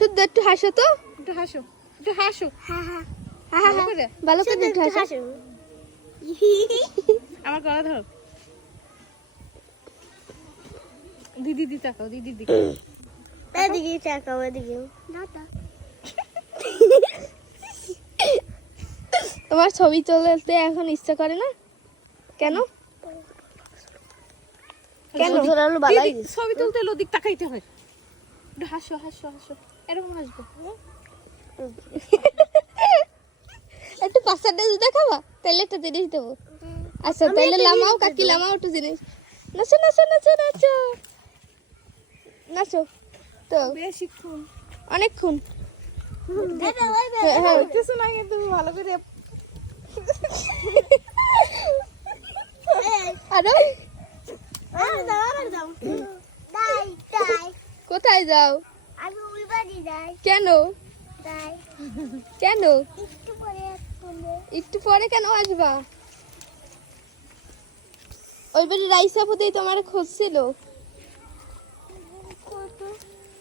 শুদ্ধ একটু হাসো তো, একটু হাসো, একটু হাসো। ভালো করে একটু হাসো। আমার গলা ধরো। দিদি তাকাও, দিদির দিকে। এদিকে তাকাও, এদিকে। তোমার ছবি তুলতে এখন ইচ্ছা করে না কেন? কেন? দিদি, ছবি তুলতে হলে ওদিক তাকাইতে হয়। একটু হাসো হাসো হাসো, এরকম হাসবো। একটু পাঁচটা দেখাবা, তাহলে একটা জিনিস দেবো। আচ্ছা তাহলে লামাও কাকি, লামাও একটু জিনিস। নাচো নাচো নাচো নাচো নাচো তো বেশিক্ষণ অনেকক্ষণ। কিছু না, কিন্তু ভালো করে। আরো কোথায় যাও? আমি ওই বাড়ি যাই, কেন যাই কেন? একটু পরে আসবো। একটু পরে কেন আসবা? ওই বাড়ি রাইসা পুতেই তোমার খোঁজ ছিল।